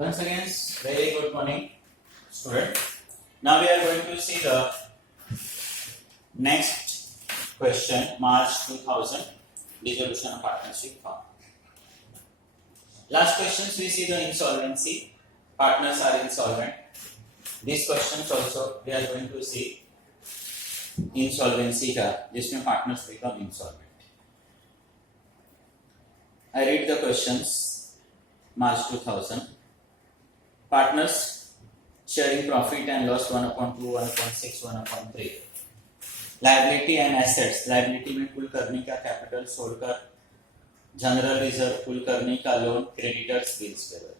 Once again, very good morning, student. Now we are going to see the next question, March 2000, dissolution of partnership firm. Last questions we see the insolvency, partners are insolvent. These questions also we are going to see insolvency का जिसमें partners become insolvent. I read the questions. March 2000. Partners sharing profit and loss 1/2, 1/6, 1/3. Liability and assets. Liability में कुल करने का capital छोड़कर general reserve कुल करने का लोन क्रेडिटर्स बिल्स पेबल.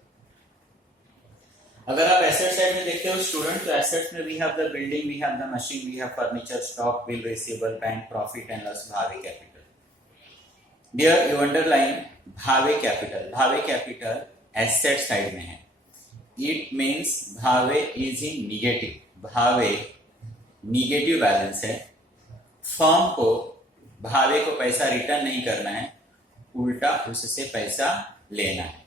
अगर आप एसेट साइड में देखते हो स्टूडेंट तो एसेट्स में we have the building, we have the machine, we have furniture, stock, bill receivable, bank, profit and loss, Bhave capital. Dear you underline Bhave capital. Bhave capital asset side में है. It means Bhave is in negative. Bhave negative balance है. Firm को भावे को पैसा return नहीं करना है, उल्टा उससे पैसा लेना है.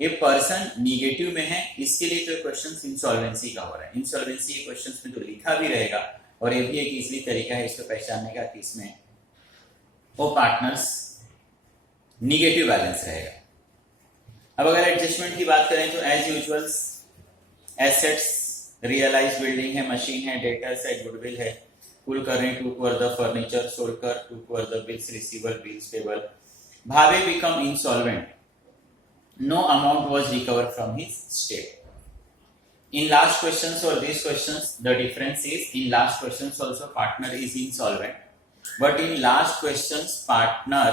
ये पर्सन निगेटिव में है, इसके लिए तो क्वेश्चन इंसॉल्वेंसी का हो रहा है. इंसॉल्वेंसी के क्वेश्चन में तो लिखा भी रहेगा और ये भी एक इजीली तरीका है इसको पहचानने का कि इसमें वो पार्टनर्स निगेटिव बैलेंस रहेगा. अब अगर एडजस्टमेंट की बात करें तो as usual assets realise building है, मशीन है, डेटर्स है, गुडविल है. कुल करने टू फॉर द फर्नीचर छोड़कर to for the bills receivable, bills payable. Bhave become insolvent. No amount was recovered from his state. In last questions or these questions, the difference is in last questions also partner is insolvent, but in last questions partner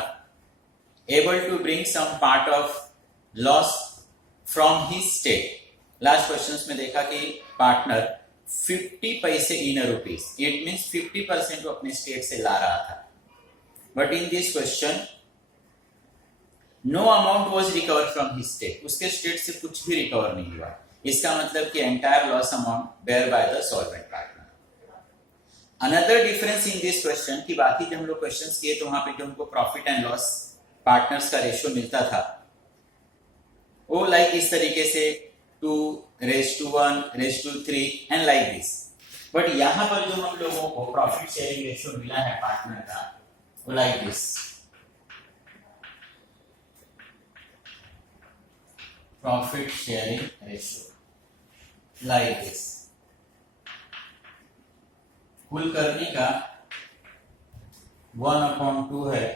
able to bring some part of loss from his state. Last questions में देखा कि partner 50 पैसे in a rupees, it means 50% वो अपने state से ला रहा था. But in this question no amount was recover from his state. उसके स्टेट से कुछ भी रिकवर नहीं हुआ. इसका मतलब कि entire loss amount bear by the solvent partner. Another difference in this question कि बाकी जब हम लोग क्वेश्चंस किए तो वहां पे जो हमको प्रॉफिट एंड लॉस पार्टनर्स का रेशियो मिलता था वो लाइक इस तरीके से 2:1:3 एंड लाइक दिस. बट यहां पर जो हम लोगों को प्रॉफिट शेयरिंग रेशियो मिला है पार्टनर का वो like this. Profit sharing ratio like this. कुल करने का 1/2 है,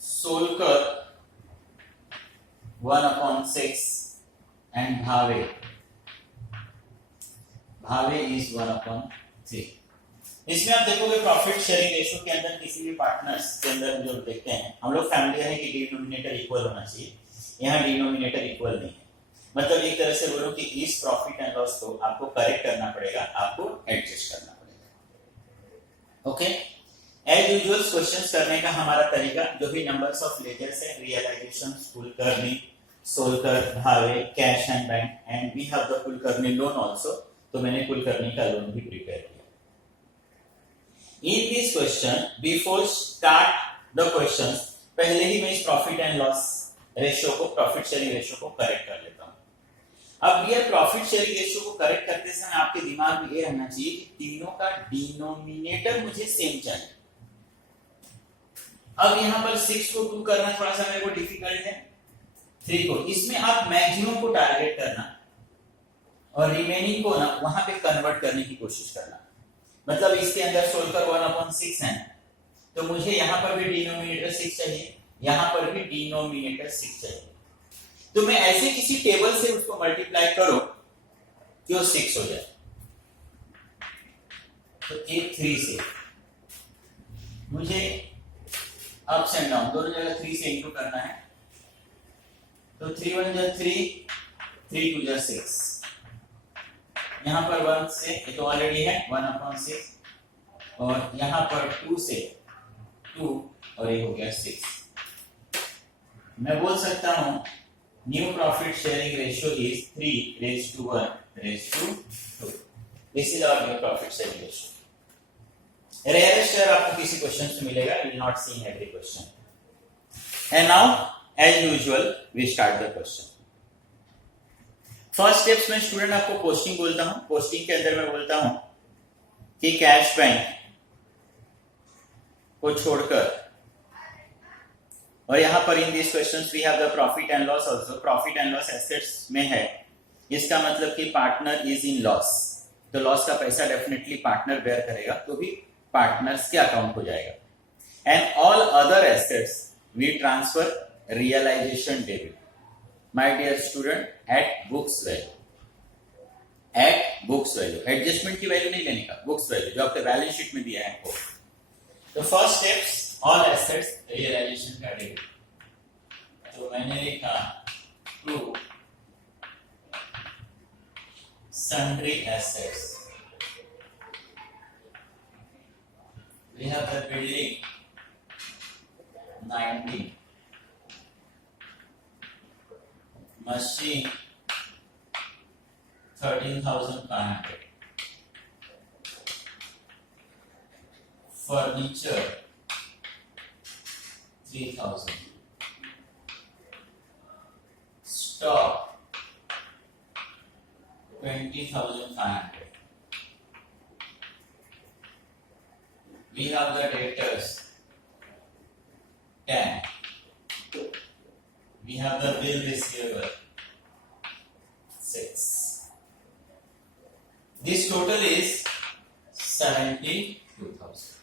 सोलकर 1/6 एंड भावे इज 1/3. इसमें आप देखोगे प्रॉफिट शेयरिंग रेशियो के अंदर किसी भी पार्टनर्स के अंदर जो देखते हैं हम लोग फैमिलियर है कि डिनोमिनेटर इक्वल होना चाहिए. यहाँ डिनोमिनेटर इक्वल नहीं है. मतलब एक तरह से बोलो कि इस प्रॉफिट एंड लॉस को आपको करेक्ट करना पड़ेगा, आपको एडजस्ट करना पड़ेगा. ओके, एज यूजुअल क्वेश्चंस करने का हमारा तरीका जो भी नंबर्स ऑफ लेजर्स है, realization, Kulkarni, Solkar, Bhave, cash and bank, and we have the Kulkarni loan also. तो मैंने कुल करने का लोन भी प्रिपेयर किया. In this question, before start the questions, पहले ही मैं इस प्रॉफिट एंड लॉस रेशियो को, प्रॉफिट शेयरिंग रेशियो को करेक्ट कर लेता हूं. अब ये प्रॉफिट शेयरिंग रेशियो को करेक्ट करते समय आपके दिमाग में ये रहना चाहिए कि तीनों का डिनोमिनेटर मुझे सेम चाहिए. अब यहां पर 6 को 2 करना थोड़ा सा मेरे को डिफिकल्ट है. 3 को इसमें आप मैक्सिमम को टारगेट करना और रिमेनिंग को ना वहां पे कन्वर्ट करने की कोशिश करना. मतलब इसके अंदर सोल्कर 1/6 है तो मुझे यहां पर भी डिनोमिनेटर 6 चाहिए, यहां पर भी डिनोमिनेटर 6 चाहिए. तो मैं ऐसे किसी टेबल से उसको मल्टीप्लाई करो कि वो 6 हो जाए. तो एक 3 से मुझे अप्स एंड डाउन दोनों जगह 3 से इंटू करना है. तो 3 1 जा 3, 3 2 जा 6. यहां पर 1 से ये तो ऑलरेडी है 1/6 और यहां पर 2 से 2 और ये हो गया 6. मैं बोल सकता हूं new profit sharing ratio is 3:1:2. This is our new profit sharing ratio. Rarest आपको किसी क्वेश्चन में मिलेगा, you will not see in every question. And now as usual we start the question. First steps में student आपको posting बोलता हूं। Posting के अंदर मैं बोलता हूं कि कैश बैंक को छोड़कर, और यहां पर in this questions we have the profit and loss also. Profit and loss assets में है, इसका मतलब कि पार्टनर इज इन लॉस, तो लॉस का पैसा डेफिनेटली पार्टनर बेयर करेगा, तो भी पार्टनर्स के अकाउंट हो जाएगा। And all other assets we transfer realization debit, my dear student, at books value. At books value, adjustment की वैल्यू नहीं लेने का, बुक्स वैल्यू जो आपके बैलेंस शीट में दिया है आपको। तो first steps all assets realization का डेबिट, तो मैंने लिखा to sundry assets, we have the building 90, machine 13,500, furniture 3,000, stock 20,500. We have the debtors 10. We have the bill receivable 6. This total is 72,000.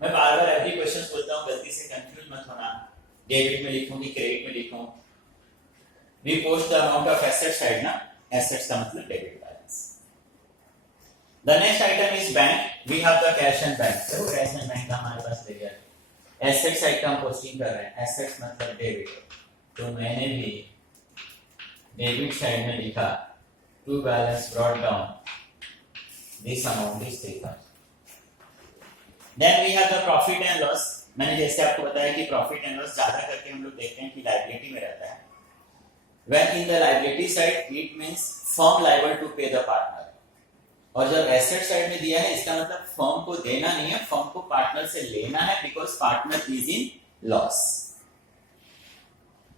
मैं बार बार एवरी क्वेश्चन बोलता हूँ, गलती से कंफ्यूज मत होना, डेबिट में लिखूं कि क्रेडिट में लिखूं। We post the amount of asset side ना, assets का मतलब debit balance. The next item is bank. We have the cash and bank. देखो कैश एंड बैंक का हमारे पास ले गया। एसेट साइड का हम पोस्टिंग कर रहे हैं, एसेट्स मतलब डेबिट, तो मैंने भी डेबिट साइड में लिखा to balance brought down this amount is 3,000। Then we have the profit and loss. मैंने जैसे आपको बताया कि प्रॉफिट एंड लॉस ज्यादा करके हम लोग देखते हैं कि लायबिलिटी में रहता है। When in the liability side, it means firm liable to pay the partner. और जब एसेट साइड में दिया है, इसका मतलब फर्म को देना नहीं है, फर्म को पार्टनर से लेना है, because partner is in loss.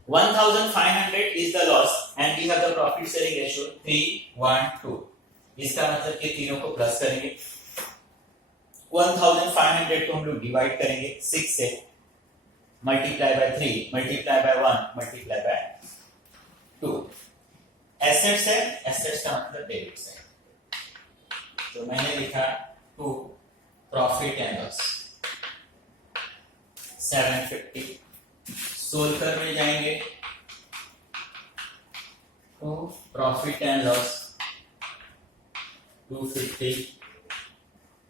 1,500 is the loss and we have the profit sharing ratio 3:1:2. इसका मतलब कि तीनों को प्लस करेंगे, 1,500 को हम लोग डिवाइड करेंगे 6 से, multiply by 3, multiply by 1, multiply by 2। Assets है, एसेट्स का मतलब डेबिट साइड, तो मैंने लिखा 2 प्रॉफिट एंड लॉस 750। सोल्कर में जाएंगे तो प्रॉफिट एंड लॉस 250।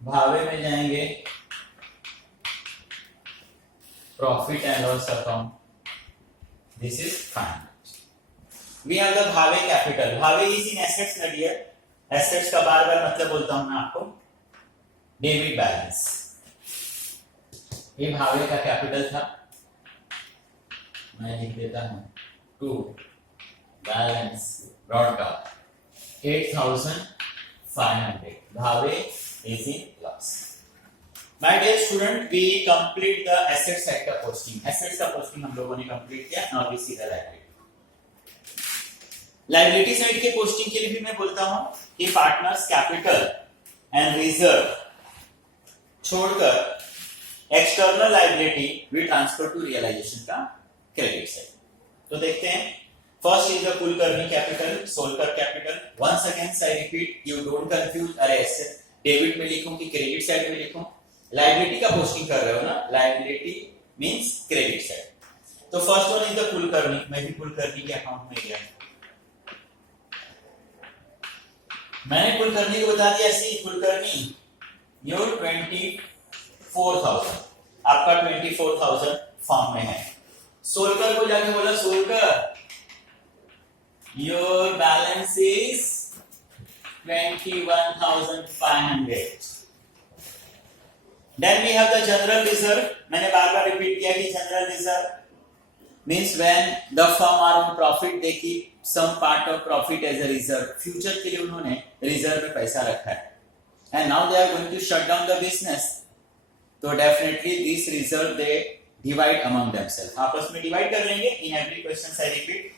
भावे में जाएंगे profit and loss account, this is fine. We have the Bhave capital. Bhave is in assets ना डियर, एसेट्स का बार बार मतलब बोलता हूं मैं आपको, डेबिट बैलेंस। ये भावे का कैपिटल था, मैं लिख देता हूं 2 balance brought down 8,500। Bhave is in loss. My dear student, we complete the asset side का posting. Assets का posting हम लोगों ने complete किया। Now we see the liability. Liability side के posting के लिए भी मैं बोलता हूँ कि partners capital and reserve छोड़कर external liability we transfer to realization का credit side। तो देखते हैं, first is the Kulkarni capital, Solkar capital. Once again I repeat, you don't confuse अरे ऐसे डेबिट में लिखूं कि क्रेडिट साइड में लिखूं। लायबिलिटी का पोस्टिंग कर रहे हो ना, लायबिलिटी मींस क्रेडिट साइड। तो first one is the Kulkarni. मैं भी कुलकर्णी के अकाउंट में गया, मैंने कुलकर्णी को बता दिया सी कुलकर्णी योर 24,000, आपका 24,000 फॉर्म में है। सोलकर को जाके बोला Solkar your balance is 21,500। Then we have the general reserve. मैंने बार बार रिपीट किया कि general reserve means when the firm are on profit they keep some part of profit as a reserve. Future के लिए उन्होंने रिजर्व में पैसा रखा है and now they are going to shut down the business. तो definitely this reserve they divide among themselves, आपस में डिवाइड कर लेंगे. In every question I repeat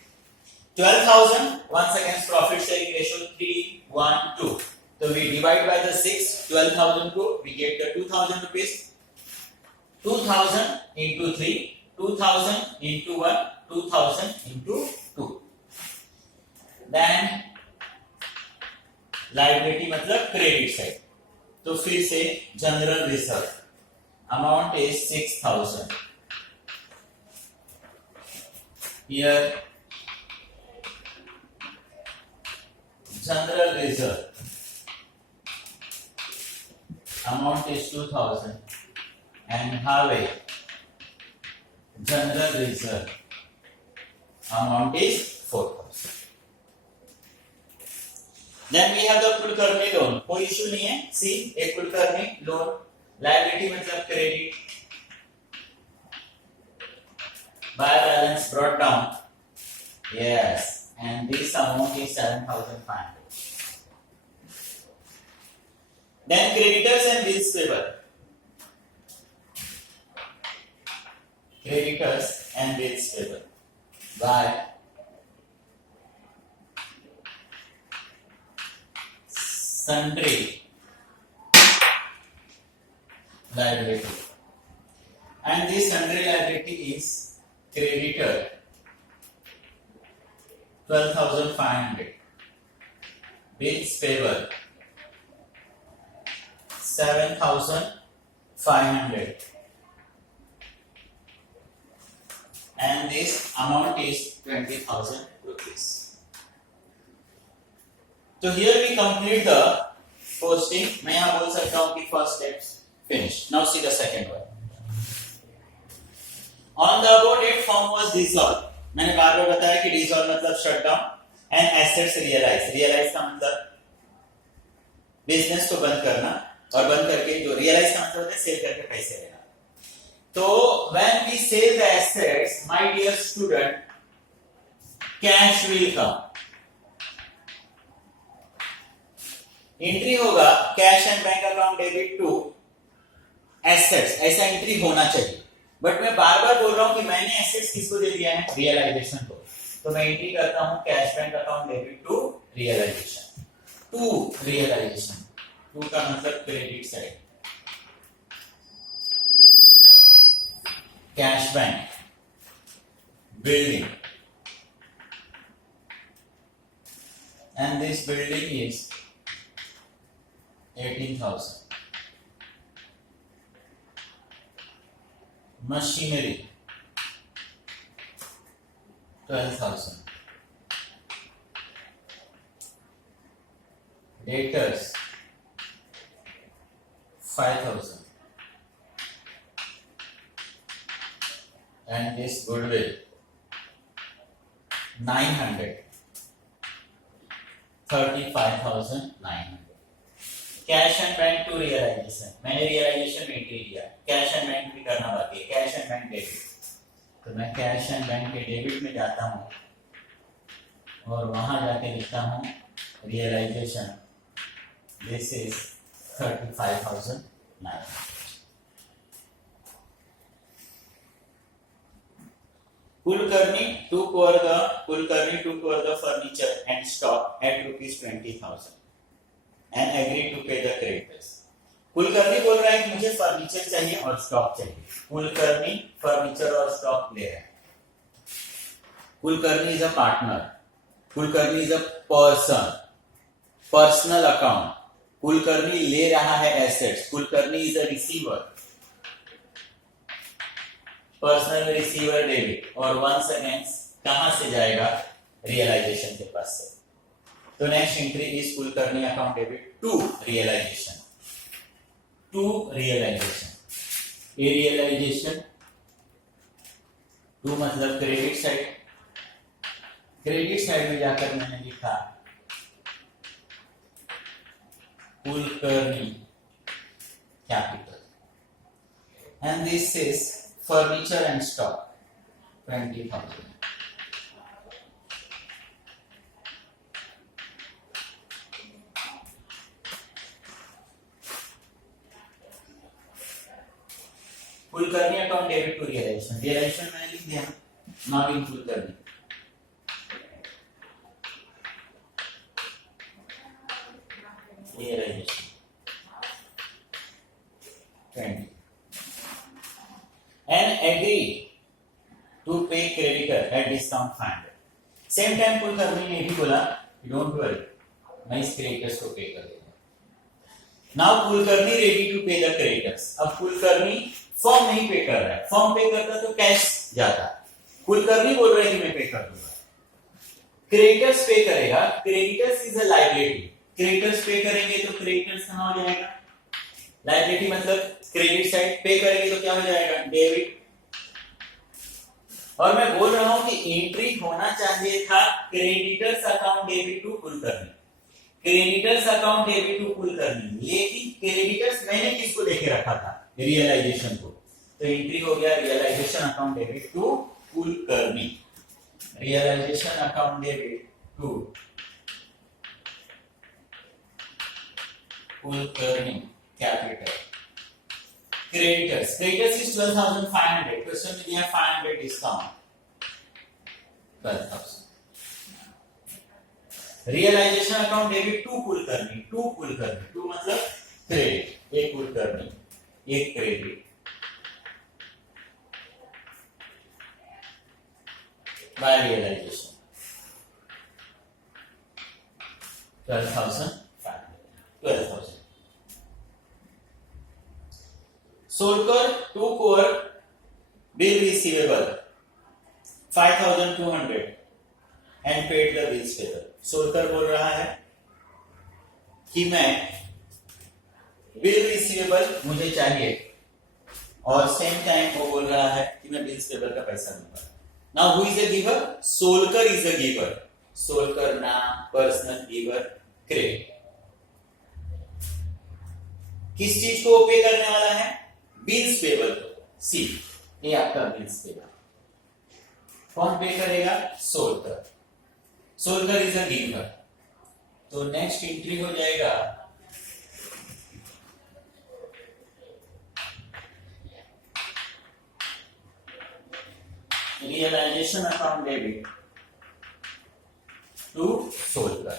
12,000 once again profit sharing ratio 3:1:2. So we divide by the 6 12,000 को we get the 2,000 rupees. 2,000 into 3, 2,000 into 1, 2,000 into 2. Then liability मतलब credit side. तो फिर से general reserve amount is 6,000. Here general reserve amount is 2,000 and Harvey general reserve amount is 4,000. Then we have the Kulkarni loan. कोई issue नहीं है. सी एक Kulkarni loan liability मतलब credit. Buy balance brought down. Yes. And this amount is 7,500. Then creditors and bills payable. Creditors and bills payable. By sundry liability. And this sundry liability is creditor 12,500. Bills payable 7,500. And this amount is 20,000 rupees. So here we complete the posting. मैं यहाँ बोल सकता हूँ कि first steps finished. Now see the second one. On the above date form was dissolved. मैंने बार बार बताया कि डिसॉल्व मतलब shut down and assets realize. Realize का मतलब बिजनेस को बंद करना और बंद करके जो रियलाइज का मतलब है सेल करके पैसे लेना. तो when we sell the assets my dear student cash will come. Entry होगा cash and bank account debit to assets. ऐसा एंट्री होना चाहिए. बट मैं बार बार बोल रहा हूं कि मैंने एसेट्स किसको दे दिया है रियलाइजेशन को. तो मैं एंट्री करता हूं cash bank account debit to realisation. To realisation. To का मतलब credit side. Cash bank building and this building is 18,000. Machinery 12,000. Debtors 5,000. And this goodwill 900. 35,900. Cash and bank to realization. मैंने रियलाइजेशन में entry किया. Cash and bank भी करना बाकी है. Cash and bank debit. तो मैं कैश एंड बैंक के डेबिट में जाता हूं और वहां जाके लिखता हूं realization. This is 35,900. Kulkarni took over the furniture and stock at ₹20,000 and agreed to pay the creditors. Kulkarni बोल रहा है कि मुझे फर्नीचर चाहिए और स्टॉक चाहिए. कुलकर्णी फर्नीचर और स्टॉक ले रहा है. Kulkarni is a partner. Kulkarni is a personal account. Kulkarni ले रहा है assets. Kulkarni is a receiver. Personal receiver debit और वंस अगेंस्ट कहां से जाएगा रियलाइजेशन के पास से. तो next entry is Kulkarni account debit to realisation. To realization. A realization to मतलब क्रेडिट साइड. क्रेडिट साइड में जाकर मैंने लिखा Kulkarni capital and this is furniture and stock 20,000. Kulkarni account debit to realization, realization मैंने लिख दिया, now in Kulkarni realization 20 and agree to pay creditor at discount 500. Same time Kulkarni ने भी बोला डोंट वरी मैं इस क्रेडिटर्स को पे कर दूंगा. नाउ कुलकर्णी रेडी टू पे द क्रेडिटर्स. अब कुलकर्णी फॉर्म नहीं पे कर रहा है, फॉर्म पे करता तो कैश जाता, कुलकर्णी बोल रहा है कि मैं पे कर दूंगा. क्रेडिटर्स पे करेगा, creditors is a liability, creditors पे करेंगे तो क्रेडिटर्स कहां हो जाएगा, लायबिलिटी मतलब क्रेडिट साइड, पे करेंगे तो क्या हो जाएगा, डेबिट. और मैं बोल रहा हूं कि एंट्री होना चाहिए था creditors account debit to Kulkarni, creditors account debit to Kulkarni, लेकिन क्रेडिटर्स मैंने किसको लेके रखा था, रियलाइजेशन को, तो एंट्री हो गया realization account debit to Kulkarni, realization account debit to Kulkarni capital. Creditors, creditors is 12,500, question में दिया 500 discount 12,000. Realization account debit to Kulkarni, to Kulkarni, to मतलब क्रेडिट, एक कुलकर्णी एक credit by realization 12,000. Solkar took over bill receivable 5,200 and paid the bills payable. Solkar बोल रहा है कि मैं बिल रिसीवेबल मुझे चाहिए और सेम टाइम वो बोल रहा है कि मैं बिल्स पेबल का पैसा दूंगा. Now who is a giver, Solkar is a giver, Solkar नाम पर्सनल गिवर क्रेडिट. किस चीज को पे करने वाला है, बिल्स पेबल. सी ये आपका बिल्स पेबल, कौन पे करेगा, Solkar, Solkar is a giver. तो नेक्स्ट एंट्री हो जाएगा realization account debit to Solkar.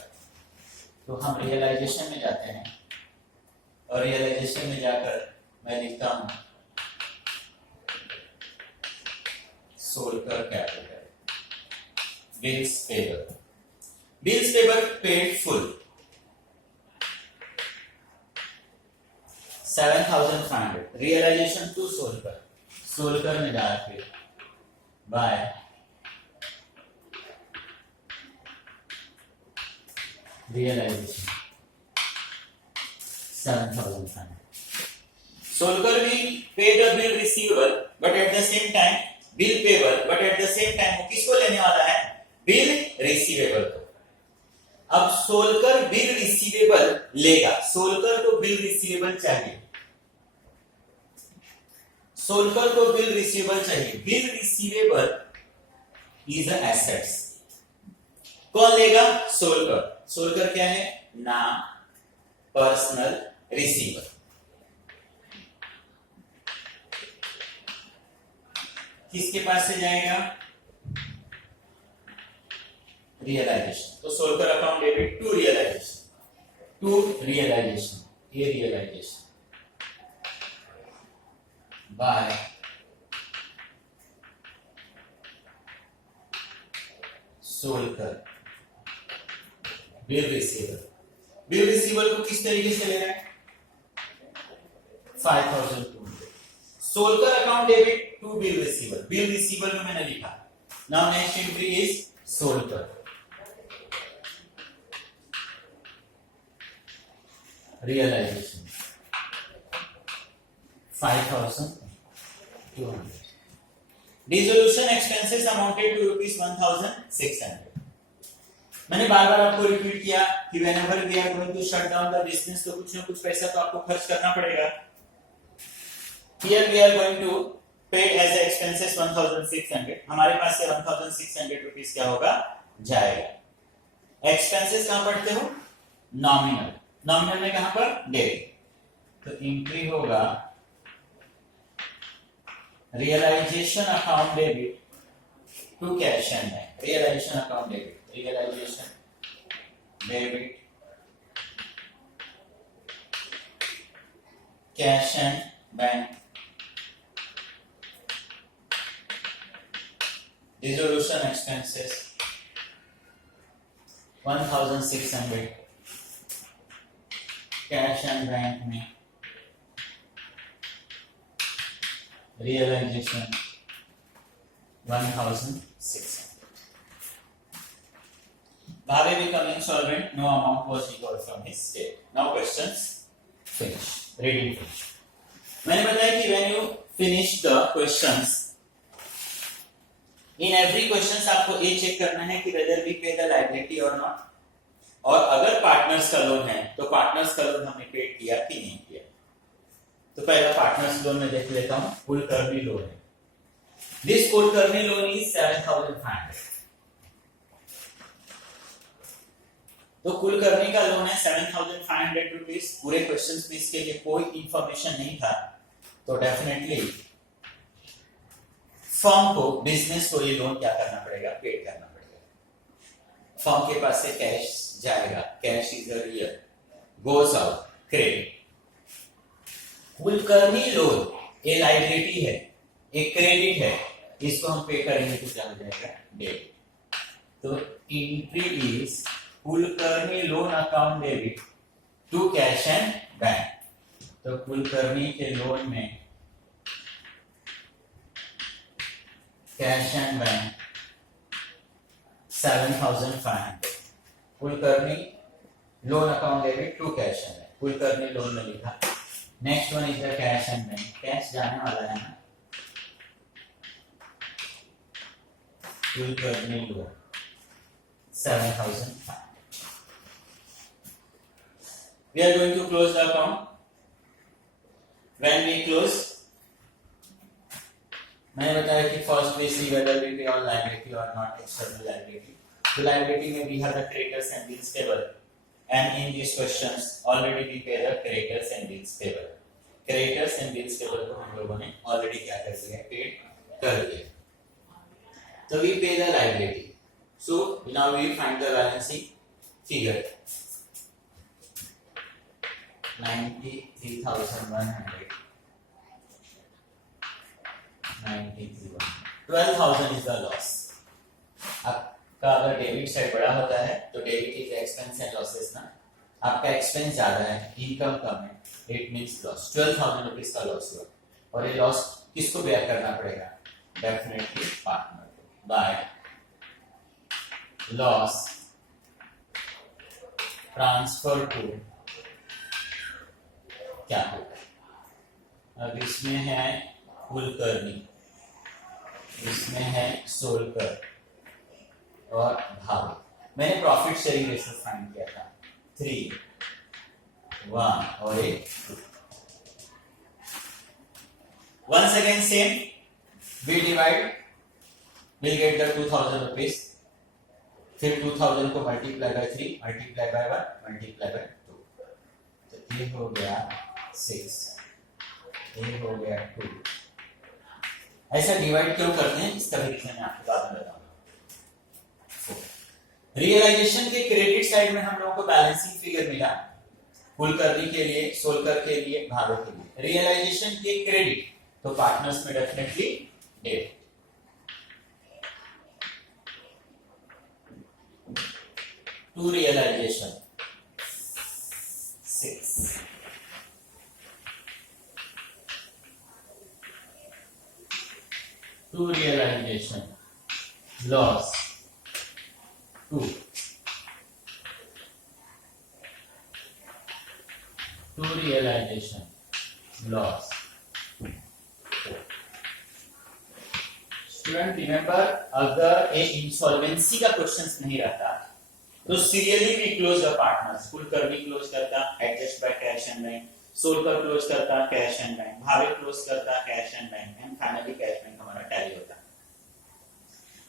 तो हम रियलाइजेशन में जाते हैं और रियलाइजेशन में जाकर मैं लिखता हूं Solkar capital bills payable, bills payable paid full 7,500. Realization to Solkar, Solkar में जाके by realization 7,500. Solkar will pay the bill receivable, but at the same time bill payable, but at the same time वो किसको लेने वाला है, बिल रिसीवेबल को. अब Solkar bill receivable लेगा, सोलकर को बिल रिसीवेबल चाहिए, सोलकर को बिल रिसीवेबल चाहिए. Bill receivable is a assets, कौन लेगा, सोलकर. सोलकर क्या है, नाम पर्सनल रिसीवर. किसके पास से जाएगा, रियलाइजेशन. तो Solkar account debit to realisation, to realisation, ये realisation by Solkar bill receiver. Bill receiver को किस तरीके से लेना है, 5,200. Solkar account debit to bill receiver, bill receiver में मैंने लिखा. Now next entry is Solkar realisation 5,200. Dissolution expenses amounted to ₹1,600. मैंने बार बार आपको रिपीट किया कि whenever we are going to shut down the business तो कुछ ना कुछ पैसा तो आपको खर्च करना पड़ेगा. Here we are going to pay as expenses 1,600. हमारे पास से 1,600 रुपीस क्या होगा, जाएगा. एक्सपेंसेस कहां पढ़ते हो, नॉमिनल, नॉमिनल में कहां पर, डेबिट. तो एंट्री होगा realization account debit to cash and bank. Realization account debit. Realization debit cash and bank. Dissolution expenses 1600 cash and bank में realisation 1600. Bhavi becoming solvent, no amount was recovered from his state. Now questions finish. Reading finish. मैंने बताया कि when you finish the questions, in every questions आपको ये check करना है कि whether we pay the liability or not. और अगर पार्टनर्स का लोन है तो पार्टनर्स का लोन हमने पेड किया कि नहीं किया. तो पहला पार्टनर्स लोन में देख लेता हूं. कुलकर्णी लोन है. This Kulkarni loan is 7500. तो कुलकर्णी का लोन है 7500 रुपीज. पूरे क्वेश्चंस में इसके लिए कोई इंफॉर्मेशन नहीं था, तो डेफिनेटली फर्म को, बिजनेस को ये लोन क्या करना पड़ेगा, पेड करना पड़ेगा. फर्म के पास से कैश जाएगा, cash is a real, goes out, credit. Kulkarni loan A liability है, एक क्रेडिट है, इसको हम पे करेंगे तो क्या हो जाएगा, डेबिट. तो entry is Kulkarni loan account debit to cash and bank. तो कुलकर्णी के लोन में cash and bank 7500. Kulkarni loan account debit to cash and bank. Kulkarni loan में लिखा. Next one is the cash and bank. Cash जाने वाला है ना, Kulkarni loan 7500. We are going to close the account. When we close, मैंने बताया कि first we see whether we pay on liability or not external liability. So liability में we have the creditors and bills payable, and in these questions already we pay the creditors and bills payable. Creditors and bills payable को हम लोगों ने already क्या कर दिया, paid कर दिया. So we pay the liability. So now we find the balancing figure. 93,100. 93,100. 12,000 is the loss. आपका अगर डेबिट साइड बड़ा होता है तो debit is expense and losses ना. आपका एक्सपेंस ज्यादा है, इनकम कम है, इट मींस लॉस. 12,000 रुपीज का लॉस हुआ. और ये लॉस किसको बेयर करना पड़ेगा, डेफिनेटली पार्टनर को. बाय लॉस ट्रांसफर टू क्या होगा. अब इसमें है कुलकर्णी, इसमें है सोलकर और भावी. मैंने प्रॉफिट शेयरिंग रेशियो फाइंड किया था 3, 1 और 8. once again same, we divide, we'll get the 2000 rupees. फिर 2000 को multiply by 3, multiply by 1, multiply by 2. तो ये हो गया 6, ये हो गया 2. ऐसा डिवाइड क्यों करते हैं, इसका भी रीजन मैं आपको बाद में बताऊंगा. रियलाइजेशन के क्रेडिट साइड में हम लोगों को बैलेंसिंग फिगर मिला, कुलकर्णी के लिए, सोलकर के लिए, भावे के लिए. रियलाइजेशन के क्रेडिट तो पार्टनर्स में definitely debit. To realisation 6. To realisation loss 2. To realisation loss 4. Student remember, अगर एक इंसॉल्वेंसी का क्वेश्चंस नहीं रहता तो serially we close the partners. Kulkarni close करता adjust by cash and bank, Solkar close करता cash and bank, Bhave close करता cash and bank, and finally cash bank हमारा टैली होता.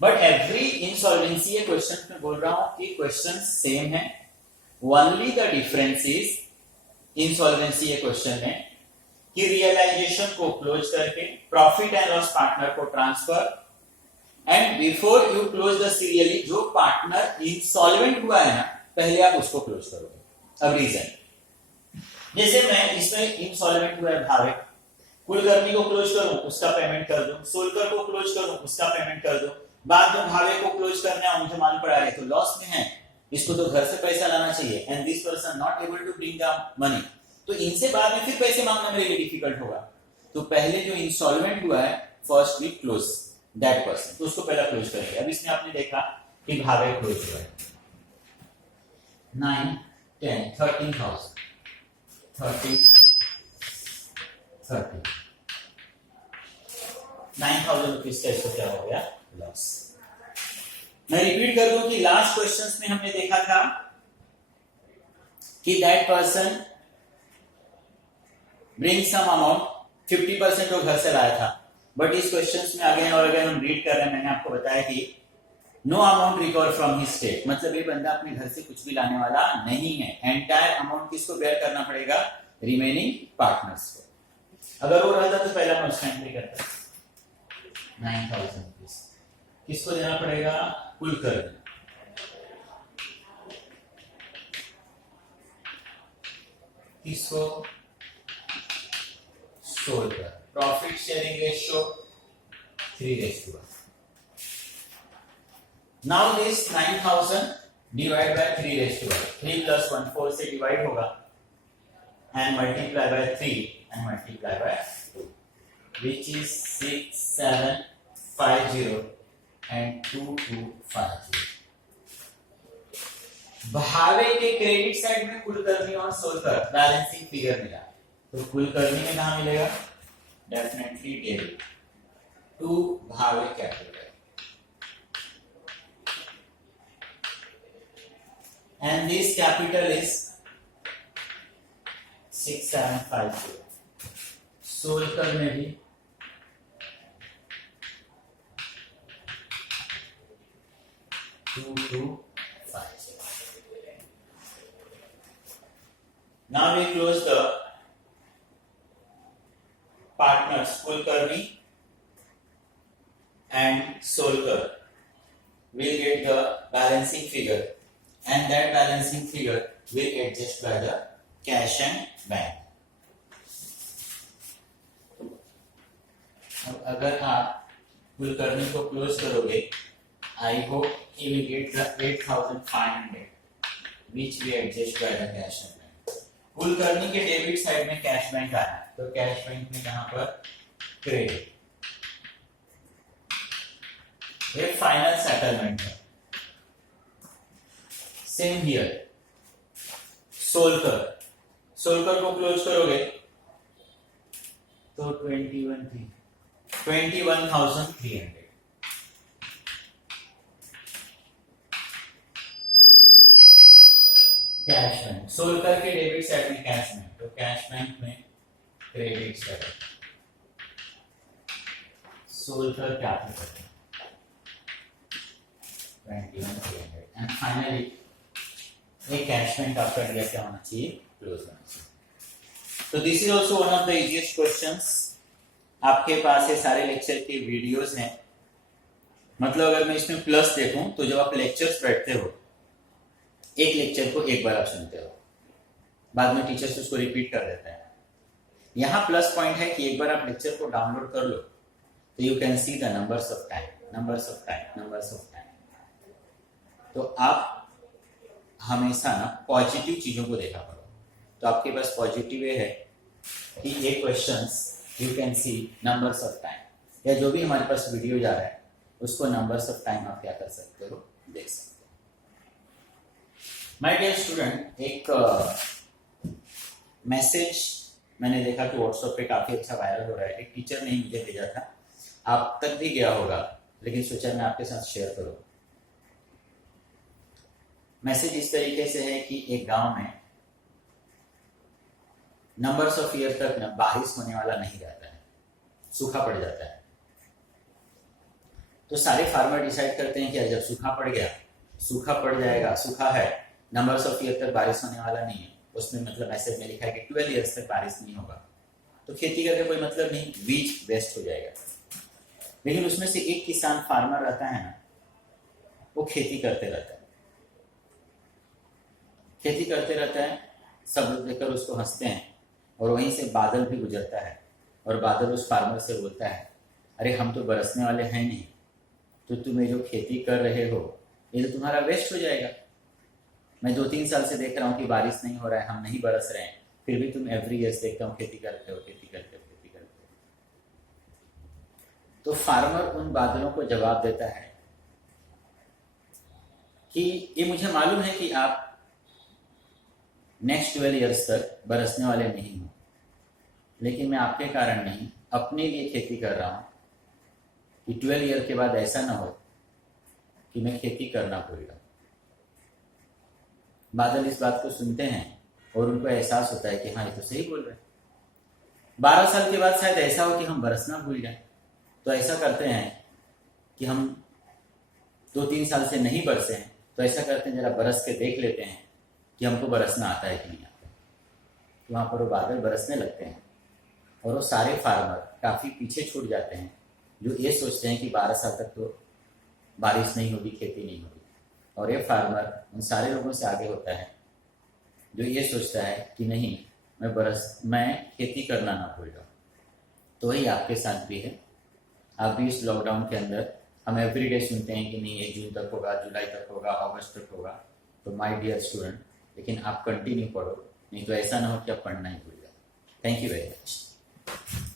बट एवरी इंसॉल्वेंसी ये क्वेश्चन में बोल रहा हूं कि क्वेश्चन सेम है, only the difference is insolvency ये क्वेश्चन में कि रियलाइजेशन को क्लोज करके प्रॉफिट एंड लॉस पार्टनर को transfer, and before you close the serially, जो पार्टनर इंसॉल्वेंट हुआ है ना पहले आप उसको क्लोज करोगे। अब रीजन, जैसे मैं इसमें इंसॉल्वेंट हुआ है भावे, कुलकर्णी को क्लोज करूं उसका पेमेंट कर दूं, सोलकर को क्लोज करूं उसका पेमेंट कर दूं, बाद में भावे को क्लोज करना मुझे मालूम पड़ा है तो लॉस में है, इसको तो घर से पैसा लाना चाहिए, and this person not able to bring the money, तो इनसे बाद में फिर पैसे मांगना मेरे लिए डिफिकल्ट होगा। तो पहले जो इंस्टॉलमेंट हुआ है first we close that person, तो उसको पहला क्लोज करेंगे। अब इसमें आपने देखा कि भावे क्लोज हुआ है 9 10 13,000 30 9,000 रुपीज का इसको क्या हो गया लॉस। मैं रिपीट कर दूं कि लास्ट क्वेश्चंस में हमने देखा था कि that person bring some amount, 50% वो घर से लाया था, बट इस क्वेश्चंस में अगेन और अगेन हम रीड कर रहे हैं, मैंने आपको बताया कि no amount recover from his state, मतलब ये बंदा अपने घर से कुछ भी लाने वाला नहीं है, एंटायर अमाउंट किसको बेयर करना पड़ेगा, रिमेनिंग पार्टनर्स को। अगर वो रहता तो पहला मैं उसका एंट्री करता 9,000 रुपीज किसको देना पड़ेगा, कुलकर्णी, किसको, Solkar, profit sharing ratio 3:1। Now this 9,000 divide by 3:1, 3 + 1 4 से डिवाइड होगा and multiply by 3 and multiply by 2, which is 6750 and 2250। भावे के क्रेडिट साइड में कुलकर्णी और सोलकर बैलेंसिंग फिगर मिला, तो कुलकर्णी में कहां मिलेगा, definitely debit to Bhave capital, and this capital is 6750। Solkar में भी 2250। Now we close the partners Kulkarni and Solkar. We'll get the balancing figure, and that balancing figure will adjust by the cash and bank. अब अगर आप कुलकर्णी को close करोगे, I hope you will get the 8,500 which we adjust by the cash and bank. Kulkarni के debit side में cash bank आया, तो cash bank में कहां पर क्रेडिट, ये फाइनल सेटलमेंट है। सेम हियर, सोलकर को क्लोज करोगे तो 21,300 कैश बैंक, सोलकर के डेबिट साइड में कैश बैंक, तो कैश बैंक में credit side Solkar capital 21,300, and finally एक कैश बैंक आपका इंडिया क्या होना चाहिए, क्लोज होना चाहिए। तो this is also one of the easiest questions. आपके पास ये सारे लेक्चर के वीडियोस हैं, मतलब अगर मैं इसमें प्लस देखूं तो जब आप लेक्चर्स बैठते हो, एक लेक्चर को एक बार आप सुनते हो, बाद में टीचर्स उसको रिपीट कर देते हैं। यहाँ प्लस पॉइंट है कि एक बार आप लेक्चर को डाउनलोड कर लो तो you can see the numbers of time. तो आप हमेशा ना पॉजिटिव चीजों को देखा करो, तो आपके पास पॉजिटिव ये है कि ये questions you can see numbers of time, या जो भी हमारे पास वीडियो जा रहा है उसको नंबर्स ऑफ टाइम आप क्या कर सकते हो, देख सकते हो। माय डियर स्टूडेंट, एक मैसेज मैंने देखा कि व्हाट्सएप पे काफी अच्छा वायरल हो रहा है, एक टीचर ने मुझे भेजा था, आप तक भी गया होगा, लेकिन सोचा मैं आपके साथ शेयर करूं। मैसेज इस तरीके से है कि एक गांव में नंबर्स ऑफ ईयर तक ना बारिश होने वाला नहीं रहता है, सूखा पड़ जाता है। तो सारे फार्मर डिसाइड करते हैं कि जब सूखा पड़ गया, सूखा पड़ जाएगा, सूखा है, नंबर्स ऑफ ईयर तक बारिश होने वाला नहीं है, उसमें मतलब मैसेज में लिखा है कि 12 ईयर्स तक बारिश नहीं होगा, तो खेती करके कोई मतलब नहीं, बीज वेस्ट हो जाएगा। लेकिन उसमें से एक किसान फार्मर रहता है ना, वो खेती करते रहता है, खेती करते रहता है, सब लोग देखकर उसको हंसते हैं, और वहीं से बादल भी गुजरता है, और बादल उस फार्मर से बोलता है, अरे हम तो बरसने वाले हैं नहीं, तो तुम्हें जो खेती कर रहे हो ये तो तुम्हारा वेस्ट हो जाएगा। मैं 2-3 साल से देख रहा हूँ कि बारिश नहीं हो रहा है, हम नहीं बरस रहे हैं, फिर भी तुम एवरी ईयर देखता हूँ खेती करते हो, खेती करते हो, खेती करते हो। तो फार्मर उन बादलों को जवाब देता है कि ये मुझे मालूम है कि आप नेक्स्ट 12 ईयर्स तक बरसने वाले नहीं हो, लेकिन मैं आपके कारण नहीं, अपने लिए खेती कर रहा हूं कि 12 ईयर के बाद ऐसा ना हो कि मैं खेती करना भूल जाऊं। बादल इस बात को सुनते हैं और उनको एहसास होता है कि हाँ, ये तो सही बोल रहे हैं। 12 साल के बाद शायद ऐसा हो कि हम बरसना भूल जाए, तो ऐसा करते हैं कि हम 2-3 साल से नहीं बरसे हैं, तो ऐसा करते हैं जरा बरस के देख लेते हैं कि हमको बरसना आता है कि नहीं आता। तो वहाँ पर वो बादल बरसने लगते हैं, और वो सारे फार्मर काफ़ी पीछे छूट जाते हैं, जो ये सोचते हैं कि 12 साल तक तो बारिश नहीं होगी, खेती नहीं होगी। और ये फार्मर उन सारे लोगों से आगे होता है जो ये सोचता है कि नहीं, मैं खेती करना ना भूल जाऊँ। तो वही आपके साथ भी है। आप भी इस लॉकडाउन के अंदर, हम एवरीडे सुनते हैं कि नहीं, ये जून तक होगा, जुलाई तक होगा, अगस्त तक होगा। तो माय डियर स्टूडेंट, लेकिन आप कंटिन्यू पढ़ो, नहीं तो ऐसा ना हो कि आप पढ़ना ही भूल जाओ। Thank you very much.